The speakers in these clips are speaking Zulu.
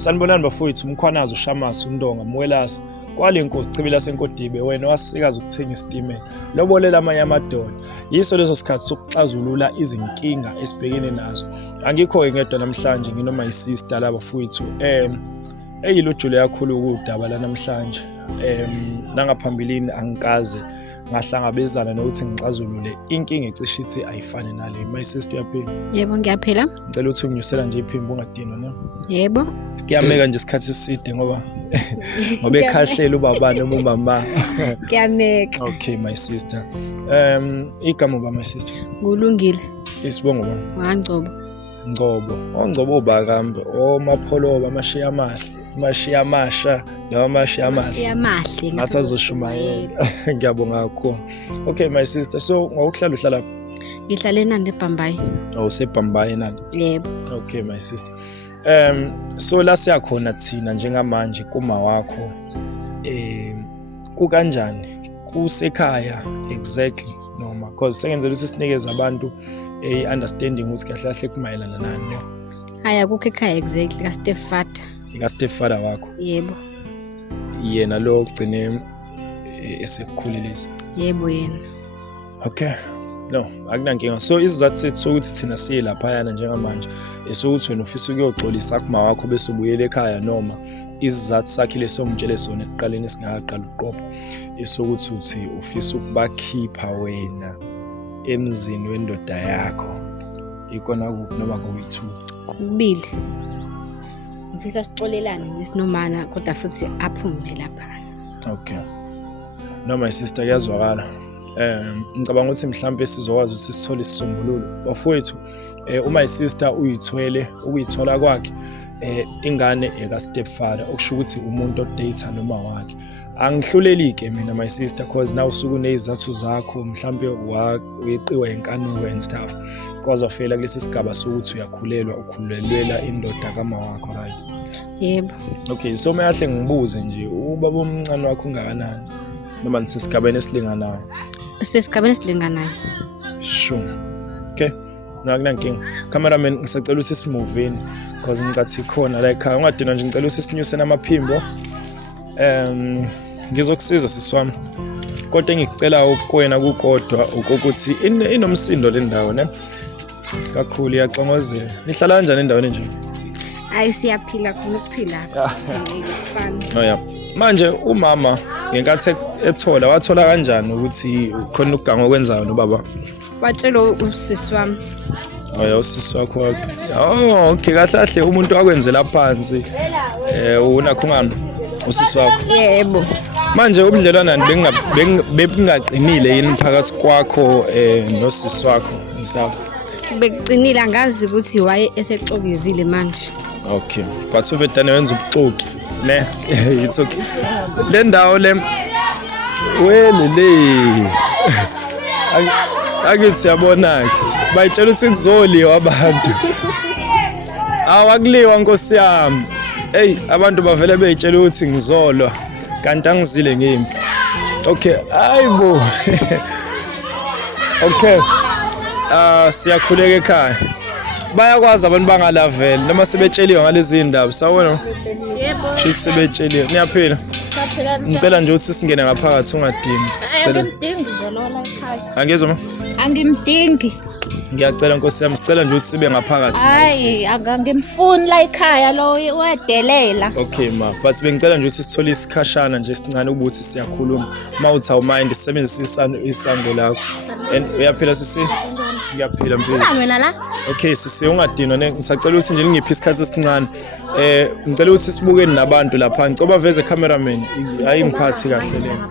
Sanibonani bafowethu, umkhwanazi uShamasi uNdonga Mwelasi kwale Nkosi Chibila seNkodibe, wena wasikaza ukuthenga isitimela lobolela amanye amadoda. Yiso leso sikhathi sokuxazulula izinkinga esibhekene nazo. Angikho-ke ngedwa namhlanje, nginoma yisister laba bafowethu eyilujule kakhulu ukudaba la namhlanje. Nangaphambilini angikaze ngahlangabezana nokuthi ngixazulule inkinga ecishe ithi ayifane nale. My sister, uyaphila? Yebo, ngiyaphila. Ngicela ukuthi unginyusela nje iphimbo ungadinwa, no? Yebo. Kuyameka nje isikhathi eside ngoba ekhahlela ubaba noma umama. Kuyameka. Okay, my sister. Igama uba my sister? Kulungile. Isibongo bani? Wangcobo. Ngcobo. Ongcobo ubakambe. Mapholoba, amashiya amahle. Amashiya amasha noma amashiya amahle. Amahle. Ngathi azoshumayela. Ngiyabonga kakhulu. Okay, my sister. So, ngokuhlala uhlala? Ngihlala eNandi eBhambayi. Oh, useBhambayi eNandi? Yebo. Okay, my sister. So la siyakhona thina njengamanje kuma wakho kukanjani kusekhaya exactly noma because sengenzela ukuthi sinikeze abantu understanding ukuthi kahle kahle kumayelana nani. Haya kukho ekhaya exactly ka stepfather. Ka stepfather wakho? Yebo. Yena lo ugcine esekukhulelisa? Yebo yena. Okay. No, akunankinga. So isizathu sethu sokuthi thina siye lapha yana njengamanje esokuthi wena ufisa ukuyoxolisa kuma wakho bese ubuyele ekhaya, noma isizathu sakhe lesomtshele sona ekuqaleni singaqala uqopha esokuthi uthi ufisa ukubakhipha wena emzini wendoda yakho ikona kuphi noma kuyithu? Kubili. Ngifisa sixolelane ngisinomana kodwa futhi aphume lapha. Okay. No, my sister, kuyazwakala. Ngicabanga ukuthi mhlambe sizokwazi ukuthi sithole isisombululo. Bafowethu, uma isister ukuyithola kwakhe ingane eka stepfather okusho ukuthi umuntu odate noma wakhe. Angihluleli-ke mina my sister because now usuku nezizathu zakho, mhlambe uyeqiwa inkanuko and stuff. Because ofela kulesi sigaba sokuthi uyakhulelwa, ukhulelwela indoda kama wakho, right? Yebo. Okay, so mayahle ngibuze nje, ubaba omncane wakho ungakanani? Noma nisesigabeni esilinganayo? Usesigabeni esilinganayo. Sure. Okay. Nakunankinga. Cameraman, ngisacela ukuthi simuveni because ngicathi khona la ekhaya. Ungadinwa nje, ngicela ukuthi sinyuse namaphimbo. Ngizokusiza siswami. Kodwa engikucela ukuwena kukodwa ukuthi inomsindo le ndawo, ne? Kakhulu iyaxongozela. Nihlala kanjani endaweni nje? Hayi siyaphila khona ukuphila. Oh yeah. Manje umama ngenkathi wathola kanjani ukuthi khona ukuganga okwenzayo nobaba? Watshela usisi wami. Oh, usisi wakho. Oh, okay, kahle kahle umuntu akwenzela phansi. Unakho ngani usisi wakho? Yebo. Manje ubudlelwana bengaqinile yini phakathi kwakho nosisi wakho ngisafa? Bekuqinile, angazi ukuthi waye esexokezile manje. Okay, but uvedane wenza ubuxoki, ne? It's okay. Le ndawo le welele. Akithi yabona ke. Bayitshela ukuthi kuzoliwa abantu. Awakuliwa Nkosi yami. Hey, abantu bavele beyitshela ukuthi ngizolwa kanti angizile ngempi. Okay, hayibo. Okay. Siyakhuleka ekhaya. Bayakwazi abantu bangalavela noma sebetsheliwe ngalezi indaba, sawona? Yebo. Sebetsheliwe. Niyaphila? Saphela. Ngicela nje ukuthi singene ngaphakathi ungadingi. Sicela. Angimdingi zolola ekhaya. Angezwa ma? Angimdingi. Ngiyacela Nkosi yami, sicela nje ukuthi sibe ngaphakathi. Hayi, angangimfuni la ekhaya lo uyadelela. Okay ma, but bengicela nje ukuthi sithole isikhashana nje sincane ukuthi siyakhuluma. Mawuthi awumind sisebenzisa isango lakho. And uyaphila sisi? Ngiyaphila mfethu. Wena la? Okay sisi, ungadinwa ngisacela ukuthi nje ngiphi isikhathi esincane. Ngicela ukuthi sibukeni nabantu lapha. Ngicela baveze cameraman, hayi ngiphathi kahle lena.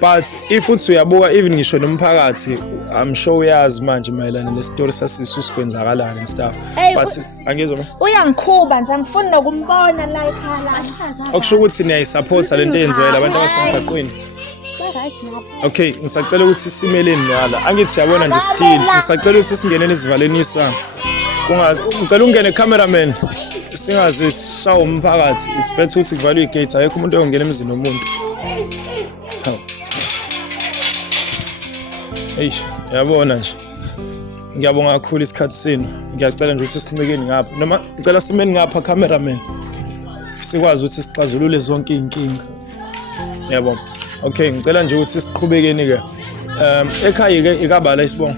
But if uthi uyabuka even ngisho nomphakathi, I'm sure uyazi manje mayelana nestory sasisu sikwenzakalana and stuff. But angezwa ma? Uyangikhuba nje, angifuni nokumbona la ekhaya. Okusho ukuthi niyayisupport lento eyenziwe labantu abasemgaqweni. Okay, ngisacela ukuthi simeleni ngala. Angithi uyabona nje still. Ngisacela ukuthi singenene isivaleni isango. Ngicela ungene cameraman. Singaze sishawa umphakathi. It's better ukuthi kuvalwe igate, ayekho umuntu oyongena emzini womuntu. Hey, yabona nje. Ngiyabonga kakhulu isikhathi senu. Ngiyacela nje ukuthi sincikeni ngapha. Noma ngicela simeni ngapha cameraman. sikwazi ukuthi sixazulule zonke iy'nkinga. Yabo. Okay, ngicela nje ukuthi siqhubekeni-ke. Ekhaya-ke ikabala isibongo.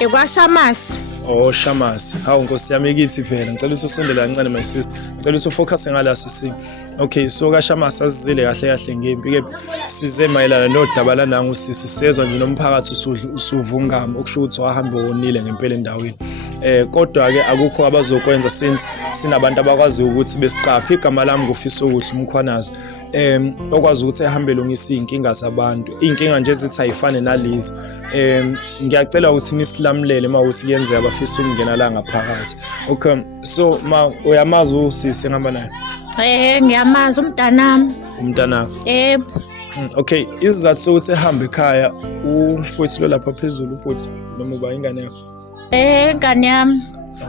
ikwashamasi. Oh, Shamasi. Hawu Nkosi yami kithi phela. Ngicela ukuthi usondele kancane my sister. Ngicela ukuthi ufocus ngala sisimo. Okay, so kaShamasi asizile kahle kahle ngempi ke size mayelana nodaba lananga usisi sezwe nje nomphakathi usuvungama okusho ukuthi wahambe wonile ngempela endaweni. Kodwa ke akukho abazokwenza since sinabantu abakwazi ukuthi besiqaphe igama lami ngufisa ukuhle umkhwanazi. Okwazi ukuthi ehambe lungisa izinkinga zabantu. Izinkinga nje ezithi ayifane nalezi. Ngiyacela ukuthi nisilamulele mawuthi kuyenzeka abafisa ukungena la ngaphakathi. Okay, so uyamazi usisi ngihamba naye. Ngiyamazi umntanami. Umntanakho. Yebo. Okay, izizathu sokuthi ehambe ekhaya umfowethu lo lapha phezulu ubhuti noma uba ingane yakho. Ingane yami.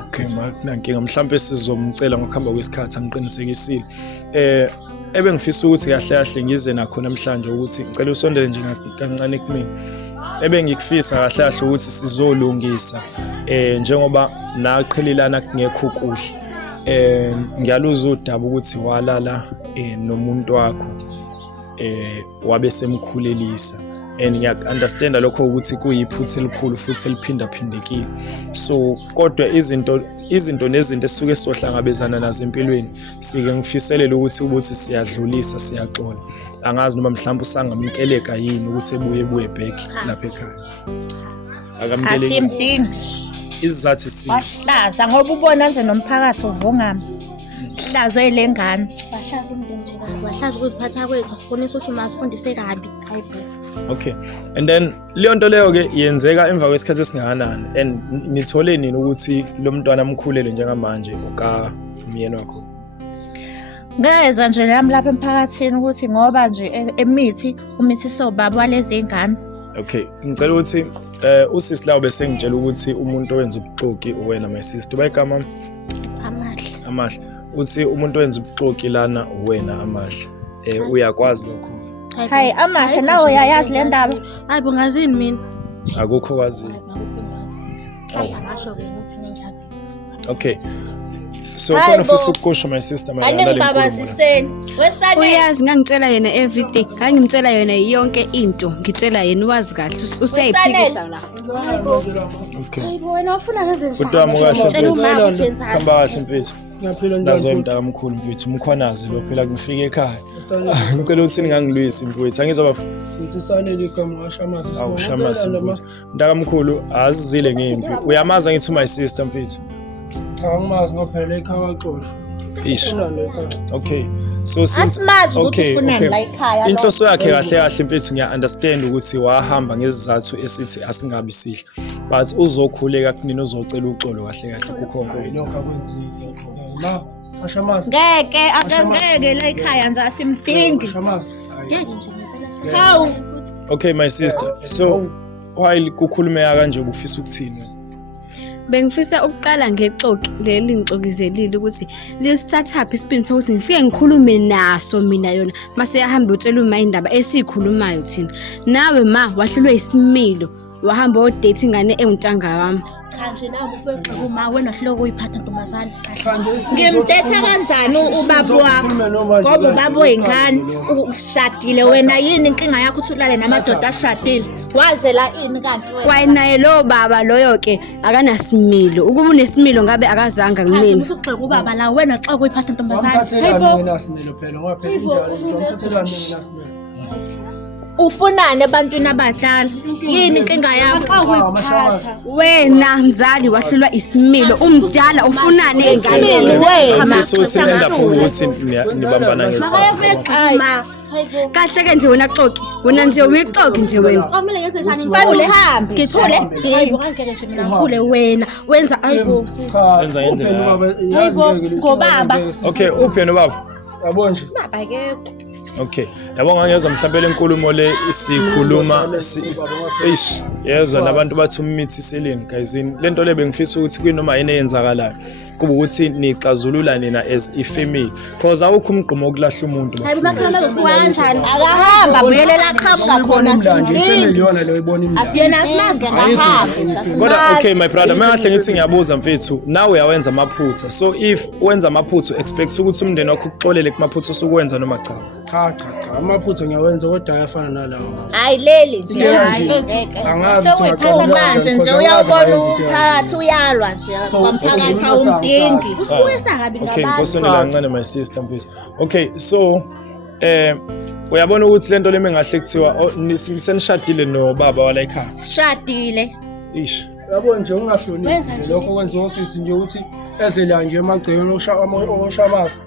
Okay, nankinga mhlambe sizomcela ngokuhamba kwesikhathi angiqinisekisile. Ebengifisa ukuthi kahle kahle ngize nakho namhlanje ukuthi ngicela usondele nje kancane kumina. Ebengikufisa kahle kahle ukuthi sizolungisa njengoba naqhelelana kungekho kuhle. Ngiyaluza udaba ukuthi walala nomuntu wakho wabe semkhulelisa and ngiya-understanda lokho ukuthi kuyiphutha elikhulu futhi eliphindaphindekile. So kodwa izinto nezinto esuke sizohlangabezana nazo empilweni sike ngifiselela ukuthi siyadlulisa siyaxola. Angazi noma mhlawumbe usangamkeleka yini ukuthi ebuye back lapha ekhaya. Akamkeleki. Asimdingi. Izizathu Wahlaza ngoba ubona nje nomphakathi uvungama. Sihlazwe le ngane. Wahlaza umndeni nje kabi. Wahlaza ukuziphatha kwethu asibonisa ukuthi masifundise kabi. Okay, and then leyo nto leyo ke yenzeka emva kwesikhathi esingakanani and nithole nini ukuthi lo mntwana amkhulele njengamanje ukamyeni wakho? Ngezwe nje nami lapha emphakathini ukuthi ngoba nje emithi sobaba walezi ngane. Okay, ngicela ukuthi usisi lawo bese ngitshela ukuthi umuntu owenza ubuxoki uwena my sister. Bayigama Amahle. Uthi umuntu owenza ubuxoki lana uwena Amahle. Uyakwazi lokho? Hayi Amahle nawe uyayazi le ndaba? Hayi bongazini mina. Akukho kwazi. Angasho ke ukuthi ngiyazi. Okay. So khona ufisa ukukusho my sister mayelana babaziseni. Wesane uyazi ngangitshela yena everyday. Ngangimtshela yona yonke into. Ngitshela yena wazi kahle useyiphikisa la. Okay. Wena ufuna ngezinto. Kodwa kahle mfethu. Khamba kahle mfethu. Ngiyaphila Nazo umntaka omkhulu mfethu umkhwanazi lo phela ngifike ekhaya. Ngicela ukuthi ningangilwisi mfethu. Angizoba ngithi sanele igama kaShamasi. Awu Shamasi mfethu. Umntaka omkhulu azizile ngempi. Uyamaza ngithi my sister mfethu. Cha ngimazi ngophela ekhaya waxoshwa. Ish. Okay. So since asimazi ukuthi ufunani la ekhaya. Inhloso yakhe kahle kahle mfethu ngiya-understand ukuthi wahamba ngezizathu esithi asingabi sihle. But uzokhuleka kunini uzocela uxolo kahle kahle kukhonke wethu. Lokho akwenzeki. La kaShamasi. Ngeke la ekhaya nje asimdingi. Shamasi. Ngeke nje ngempela sikhathi. Hawu. Okay my sister. So while kukhulumeka kanje ufisa ukuthini? Bengifisa ukuqala ngexoki leli ngixokizelile ukuthi lisithathaphi isipini sokuthi ngifike ngikhulume naso mina yona mase yahamba utshela uma indaba esikhulumayo thina nawe ma wahlulwe isimilo wahamba odate ingane ewuntanga wami. Cha nje nawe ukuthi weqhaku ma wena hloko uyiphatha ntombazane. Ngimthetha kanjani ubaba wakho? Ngoba ubaba wengane ushadile wena yini inkinga yakho ukuthi ulale namadoda ashadile? Wazela ini kanti wena? Kwayinaye lo baba loyo ke akanasimilo. Ukuba unesimilo ngabe akazanga kumina. Cha uxoxa ubaba la wena xoko uyiphatha ntombazane. Hayibo. Nginasinelo phela ngoba phela injalo ngomthathelana nginasinelo. Ufunani ebantwini abadala? Yini inkinga yakho? Wena mzali wahlulwa isimilo umdala ufunani Isimilo wena. So sinenda ukuthi nibambana ngesakhe. Kahle ke nje wena xoki wena nje uyixoki nje wena. Kumele ngenze njani Fanele uhambe. ngithule hayibo ngeke nje mina ngithule wena wenza hayibo Enza ngendlela. hayibo ngobaba. Okay, uphi nobaba? Yabo nje. Baba akekho. Okay. Yabonga ngezwe mhlawumbe lenkulumo le isikhuluma yezwa nabantu bathi umithi seleni guys. Lento le bengifisa ukuthi kunoma yini eyenzakalayo kube ukuthi nixazulula nina as ifamily because awukho umgqumo wokulahla umuntu hayi umakhelwane uzosibuka kanjani akahamba buyelela qhamuka khona simdingi asiyena asimazi akahamba kodwa okay my brother mangahle ngithi ngiyabuza mfethu nawe uyawenza amaphutha so if wenza amaphutha expect ukuthi umndeni wakho ukuxolele kumaphutha osukwenza noma cha amaphutha ngiyawenza kodwa ayafana nalawo hayi leli nje angazi sewuyiphethe manje nje uyawubona umphakathi uyalwa nje kwamphakathi awumdingi usibuyisa kabi okay ngabantu ngizosondela kancane my sister mfethu okay so uyabona ukuthi lento lemi ngahle kuthiwa senishadile nobaba wala ekhaya sishadile ish yabo nje ungahloniphi lokho kwenziwa osisi nje ukuthi ezela nje emagcekeni oshabasa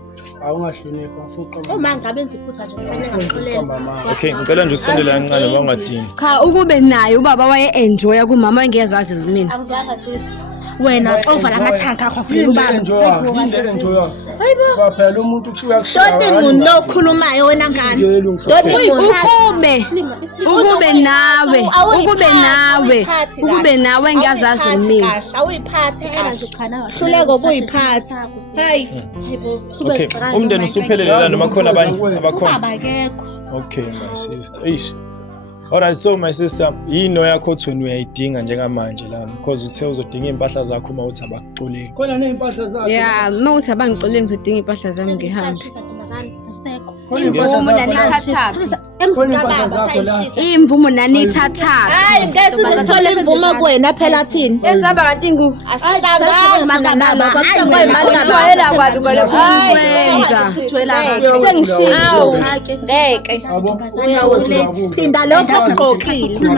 awungahloniphi afuqa uma ngabenza iphutha nje kufanele ngaxolela okay ngicela nje usondela kancane bangadini Cha ukube naye ubaba waye enjoya kumama engezazi mina. akuzwanga sisi wena xova lamathanka akho afuna ubaba enjoy kwaphela lo muntu kushiya kushaya Doti umuntu lokhulumayo wena ngani Doti ukube nawe ngiyazazi mina. awuyiphathi nje kahle ukhana hluleko kuyiphathi hayi hayibo okay umndeni usuphelelana noma khona abanye abakhona ubaba akekho okay my sister ish alright so my sister yini yakho thweni uyayidinga njengamanje la because uthe uzodinga impahla zakho uma uthi abakuxoleli khona nezimpahla zakhe Yeah, mawuthi abangixoleli ngizodinga impahla zami ngihambe. asekho Imvumo nanithatha. emzikababa Imvumo nanithatha. hayi ngeke sizithola imvumo kuwena phela thini Esaba kanti ngu asihlangana nalo kwakuba imali Kujwayela kwabi kwalokho kwenza. Sengishilo ngeke uyawuphinda lokho ugqokile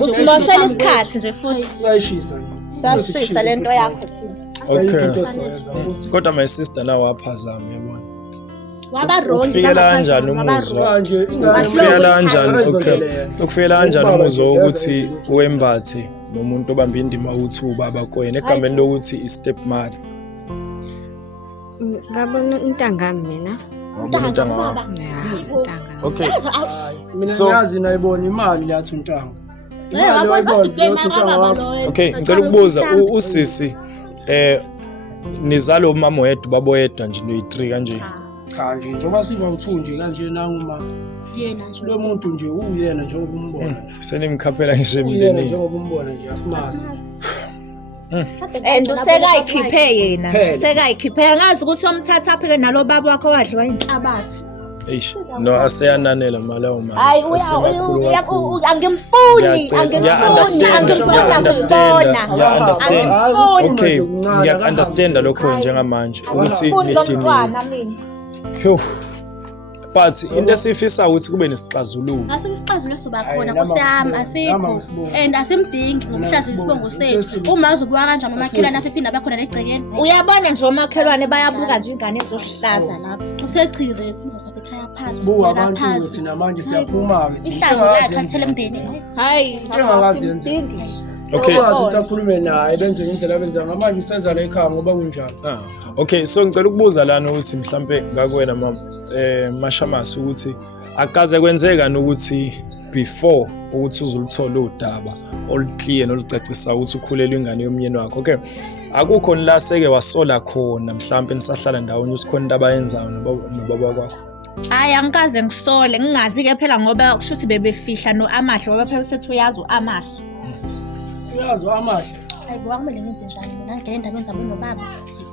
usimoshela isikhathi nje futhi sashisa lento yakho thina okay kodwa my sister nawe waphazama yabona waba wrong Ukufika kanjani umuzwa ukufika kanjani okay ukufika kanjani umuzwa ukuthi wembathe nomuntu obamba indima uthi ubaba kwena egameni lokuthi i stepmother Ngabona intangami mina. Intanga. Okay. mina So- ngiyazi nayibona imali yathi untanga Okay, ngicela ukubuza usisi nizalo umama wedwa babo yedwa nje noyi3 kanje. cha nje njengoba siba u2 nje kanje nanguma yena nje lo muntu nje uyena njengoba umbona Senimkhaphela nje uyena emndenini. njengoba umbona nje asimazi and usekayikhiphe yena Phela. usekayikhiphe ngazi ukuthi omthatha aphe nalo baba wakho wadliwa inhlabathi Eish, no aseyananela malawo mali. hayi angimfuni Okay, ngiya-understand lokho njengamanje ukuthi nidinile. Phew. But into esifisa ukuthi kube nesixazululo. asenisixazululo soba khona kusiyami asikho and asimdingi ngokuhlaziya isibongo sethu uma uzobuka kanjani umakhelwane asephinda bakhona legcekeni uyabona nje omakhelwane bayabuka nje ingane ezohlaza lapha usechize isibongo sasekhaya phansi buka kulela abantu phansi thina manje siyaphuma-ke ihlazo lakhe alithele emndenini hayi Ngingakazenzi. Okay. Ukwazi ukuthi akhulume naye benze ngendlela abenza ngamanje usenza la ekhaya ngoba kunjalo Okay, so ngicela ukubuza lana ukuthi mhlambe ngakuwena mashamasi ukuthi akaze kwenzeka nokuthi before ukuthi uzulithola udaba oluclear nolucacisa ukuthi ukhulelwe ingane yomnyeni wakho. Okay. Akukho la seke wasola khona mhlambe nisahlala ndawonye usikhona into abayenzayo nobaba kwakho. hayi angikaze ngisole ngingazi ke phela ngoba kushuthi bebefihla noAmahle ngoba phela sethu uyazi uAmahle uyazi amahle hayibo akumele ngenze njani mina ngeke endabeni zabo nobaba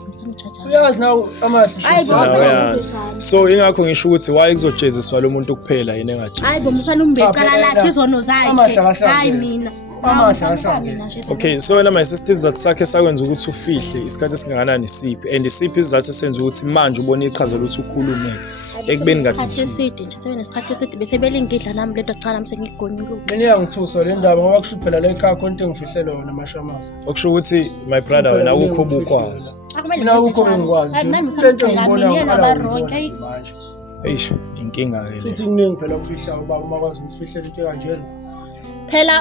ngithanda ujaja uyazi nawo amahle Uyazi. So ingakho ngisho ukuthi why kuzojeziswa lo muntu kuphela yena hayibo engajeziswa. mfana umbecala lakhe izono zakhe Amahle akahlangene. hayi mina Amahle akahlangene. Mina nje Okay, so wena my sister izathu sakhe sakwenza ukuthi ufihle isikhathi esingakanani siphi and isiphi izathu esenza ukuthi manje ubone iqhaza lokuthi ukhulume ekubeni isikhathi kade eside nje sebenesikhathi eside bese belingidla nami lento cha nami sengigonyuluka mina iyangithusa le ndaba ngoba kusho phela la ekhaya khona into engifihlele wona mashamasi okusho ukuthi my brother wena akukho ubukwazi. akumele mina ngenze akukho njalo engikwazi hayi mani nje lento mthanda engibona mina yena baronke hayi manje Eish, inkinga ke le. futhi kuningi phela kufihlayo uba uma kwazi ukufihlela into kanjena phela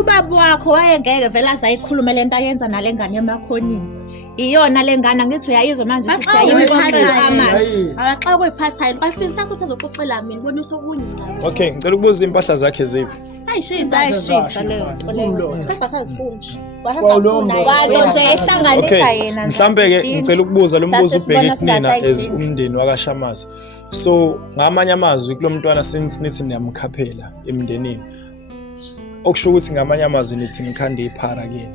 ubaba wakho wayengeke vele azayikhulume lento ayenza nalengane emakhonini iyona lengane ngithi uyayizwa manje sithi uyayixoxela amanje. Xa kuyiphathayo kwasibini sasothi azoxoxela mina bonisa okunye la. Okay, ngicela ukubuza impahla zakhe ziphi. Sayishisa leyo nto leyo. Sasazifunji. Kwanto nje ehlanganisa Okay, yena. mhlambe ke ngicela ukubuza lo mbuzo ubheke kunina as umndeni wakaShamasi. So ngamanye amazwi kulomntwana since nithi niyamkhaphela emndenini. Okusho ukuthi ngamanye amazwi nithi nikhande iphara kini.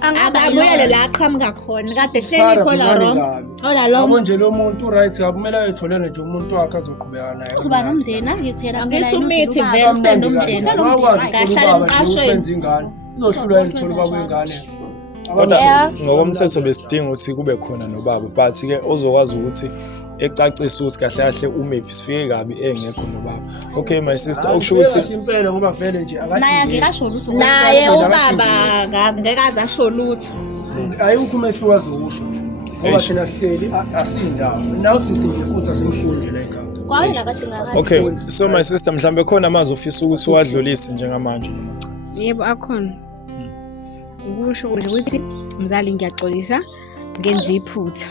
Akabuyele la aqhamuka khona kade hleli khola rom. Ola lo. Yabo nje lo muntu right akumele ayetholele nje umuntu wakhe azoqhubeka naye. Uzoba nomndeni angithela. Angithi umithi vele senomndeni. Kahlala emqashweni. Ukwenza ingane. Uzohlulwa yini ukuthola ubaba wengane? Kodwa ngokomthetho besidinga ukuthi kube khona nobaba, but ke ozokwazi ukuthi ecacise ukuthi kahle kahle umephi sifike kabi engekho nobaba. Okay my sister, okusho ukuthi impela ngoba vele nje naye angekasho lutho. Naye ubaba ngeke aze asho lutho. Ayikho umehluko azokusho. Ngoba thina sihleli asindawo. Nawu sisi nje futhi asimfundi la ekhaya. Kwayena kade ngakazi. Okay, so my sister mhlambe khona amazwi ofisa ukuthi uwadlulise njengamanje noma cha? Yebo akhona. Ukusho ukuthi mzali ngiyaxolisa ngenza iphutha.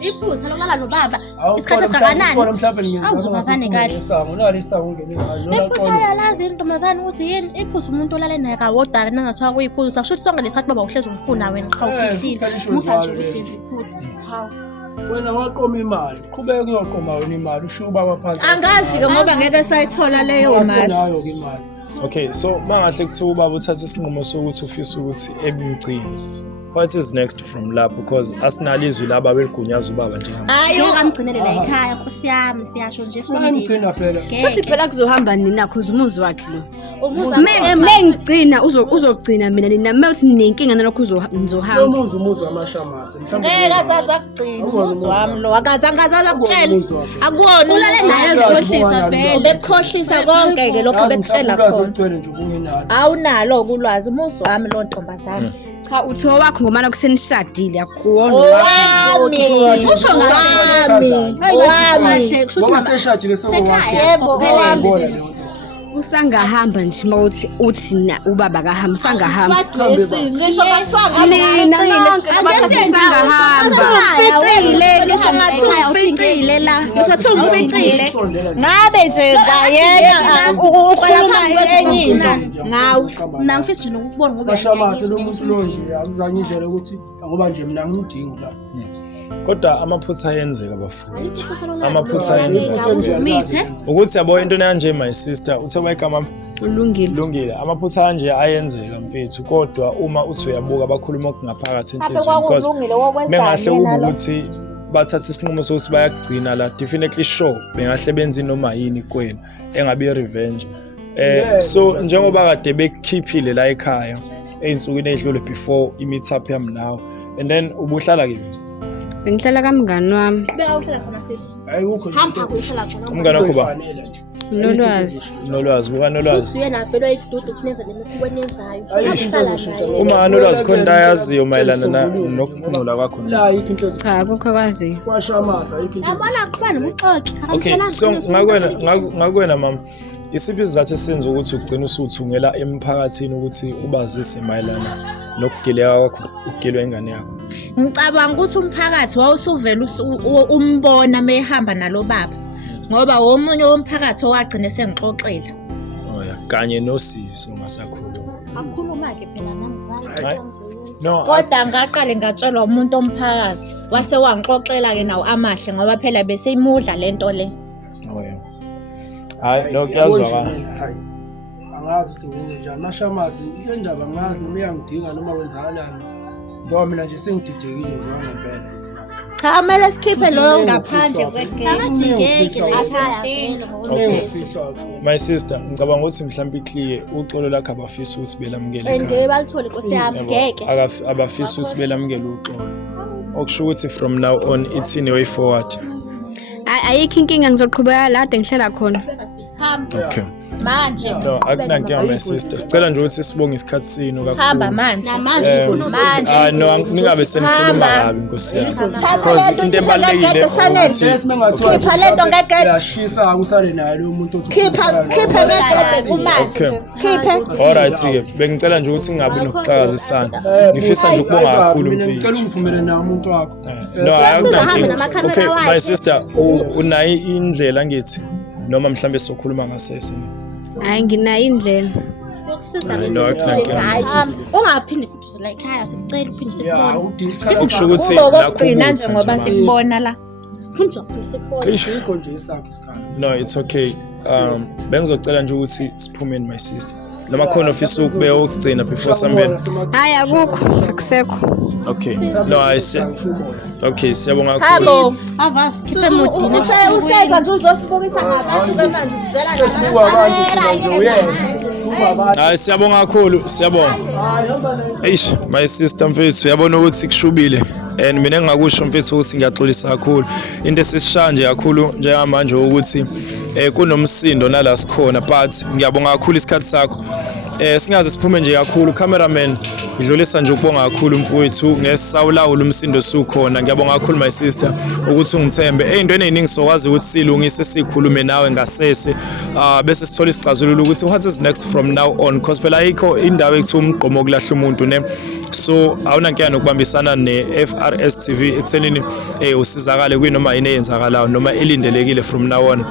Iphutha lokulala nobaba isikhathi esingakanani? Awuzumazane kahle. Unali isango ungene ngayo. Iphutha lazi intombazane ukuthi yini iphutha umuntu olale naye kawodwa nangathiwa kuyiphutha kusho ukuthi sonke lesikhathi baba uhlezi umfuna wena qha ufihlile. Musa nje ukuthi yenza iphutha. Hawu. Wena waqoma imali. Qhubeka uyoqoma wena imali usho ubaba phansi. Angazi ke ngoba ngeke sayithola leyo mali. Nayo ke imali. Okay, so mangahle kuthiwa ubaba uthatha isinqumo sokuthi ufisa ukuthi ebimgcini. What is next from lapho because asinalo izwi laba beligunyaza ubaba njengamanje. Hayi ukamgcinele la ekhaya Nkosi yami siyasho nje Ngimgcina phela. Futhi phela kuzohamba nina cause umuzi wakhe lo. Umuza Mengigcina uzogcina mina nina mawuthi ninenkinga nalokho nizohamba. Umuzi wamashamasi mhlawumbe. ngeke azaza kugcina umuzi wami lo akaza kutshela akuwona ulale naye ezikhohlisa vele. ubekhohlisa konke ke lokho bekutshela khona Ugcwele nje ubungenalo. awunalo kulwazi umuzi wami lo ntombazana Cha utho wakho ngomana kusenishadile akuwona wami usho ngami Ngoba seshadile sokwakhe. yebo wami usangahamba nje mawuthi uthi na ubaba kahamba usangahamba. ngisho ngathiwa Nina nonke sangahamba. ngificile ngisho ngathi uficile la ngisho ngathi umficile ngabe nje ngayena ukhuluma enye into ngawe mina ngifisa nje nokubona ngoba Bashamasi lo muntu lo nje akuzange indlela ukuthi ngoba nje mina ngimdingi la. Kodwa amaphutha ayenzeka bafowethu. Amaphutha ayenzeka. umithe Ukuthi yabo into kanje my sister uthe wayigama Ulungile. Amaphutha kanje ayenzeka mfethu kodwa uma uthi uyabuka abakhuluma okungaphakathi enhlizweni because mengahle kube ukuthi bathatha isinqumo sokuthi bayagcina la definitely sure bengahle benze noma yini kwena engabe revenge. So njengoba kade bekukhiphile la ekhaya einsukwini ezidlule before i-meetup yami nawe and then ubuhlala kephi? Bengihlala kamngani wami. beka uhlala khona sisi Ayikho hamba uhlala khona Umngane wakho ba? Nolwazi. Nolwazi buka nolwazi. futhi yena vele oyidudu kuneza nemikhuba enezayo Uma nolwazi khona into ayaziyo mayelana nokuncula kwakho. La ayikho into Cha akukho kwazi. kwashamasa ayikho into. yabona kuba nobuxoki Okay, so ngakwena mama isiphi isizathu esenza ukuthi ugcine usuthungela emphakathini ukuthi ubazise mayelana nokugileka kwakho ukugilwa ingane yakho? ngicabanga ukuthi umphakathi wawusuvela umbona mehamba nalo baba ngoba womunye womphakathi owagcina sengixoxela Oh yeah, kanye nosisi ungasakhuluma. akhuluma ke phela nami No, kodwa ngaqale ngatshelwa umuntu omphakathi wase wangixoxela ke nawo amahle ngoba phela bese imudla lento le oh yeah. Hayi no kuyazwakala. Angazi ukuthi ngenze njani mashamasi le ndaba ngazi noma uyangidinga noma wenzakalani. Ngoba mina nje sengididekile nje ngempela. cha kumele sikhiphe loyo ngaphandle kwegate ngeke la ekhaya vele My sister ngicabanga ukuthi mhlawumbe ikliye uxolo lakhe abafisa ukuthi belamukele ekhaya. ngeke balithole Nkosi yami ngeke Abafisa ukuthi belamukele uxolo. Okusho ukuthi from now on it's in way forward. Ayikho inkinga ngizoqhubeka la ade ngihlala khona. Okay. manje No, akunankinga my sister. Sicela nje ukuthi sibonge isikhathi sino kakhulu. hamba manje namanje ufuna manje No, ningabe senikhuluma kabi Nkosi yami. thatha Because lento into uyikhiphe ebalulekile ngegede sanele khipha lento ngegede yashisa usale naye lo muntu othi khipha ngegede kumanje Okay. khiphe Alright-ke, bengicela nje ukuthi ngingabi nokucakazisana. Ngifisa nje ukubonga kakhulu ngicela mfethu. ungiphumele nawo umuntu wakho. No, Sizohamba namakhamera okay, my wakhe. sister, unayo indlela ngithi noma mhlambe sokhuluma ngasese. Hayi nginayo indlela. yokusiza Hayi, no, akunankinga, my sister. ungaphinde futhi uzela ekhaya sikucela uphinde Ya sikubone udiscuss Okusho ukuthi ubokugcina njengoba sikubona la futhi uzophinde sikubone ikho nje isakho isikhala. No, it's okay. Bengizocela nje ukuthi siphumeni my sister. Noma khona ofisa ukubeka ukugcina before sambeni. Hayi akukho akusekho. Okay. No, okay, siyabonga kakhulu. habo avasi khiphe emodini useza nje uzosibukisa ngabantu manje sizela Sibuka abantu nje uyena. Sibuka abantu. Hayi siyabonga kakhulu, siyabonga. Eish, my sister mfethu uyabona ukuthi kushubile. And mina engakusho mfethu ukuthi ngiyaxolisa kakhulu. Into esisishaya nje kakhulu njengamanje ukuthi kunomsindo nala sikhona but ngiyabonga kakhulu isikhathi sakho. Singaze siphume nje kakhulu cameraman ngidlulisa nje ukubonga kakhulu mfowethu ngesawulawula umsindo sukhona ngiyabonga kakhulu my sister ukuthi ungithembe ezintweni eziningi sokwazi ukuthi silungise sikhulume nawe ngasese bese sithola isixazululo ukuthi what is next from now on because phela ayikho indawo ekuthiwa umgqomo kulahla umuntu ne so awunankinga nokubambisana ne-FRS TV ekuthenini usizakale kwinoma yini eyenzakalayo noma elindelekile from now on.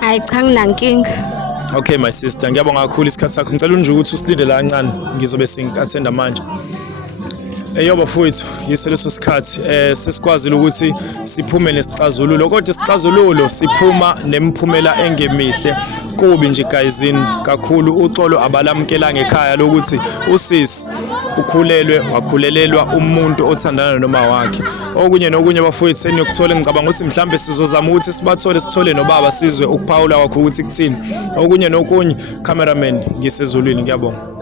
Hayi cha nginankinga. Okay my sister ngiyabonga kakhulu isikhathi sakho ngicela nje ukuthi usilinde la kancane ngizobe singathenda manje. Yoba mfowethu yiseleso sikhathi sesikwazile ukuthi siphume nesixazululo kodwa isixazululo siphuma nemphumela engemihle kubi nje guyisini kakhulu uxolo abalamukela ngekhaya lokuthi usisi ukhulelwe wakhulelelwa umuntu othandana noma wakhe okunye nokunye bafowethu seniyokuthola ngicabanga ukuthi mhlambe sizozama ukuthi sithole nobaba sizwe ukuphawula kwakho ukuthi kuthini okunye nokunye cameraman ngisezulwini ngiyabonga.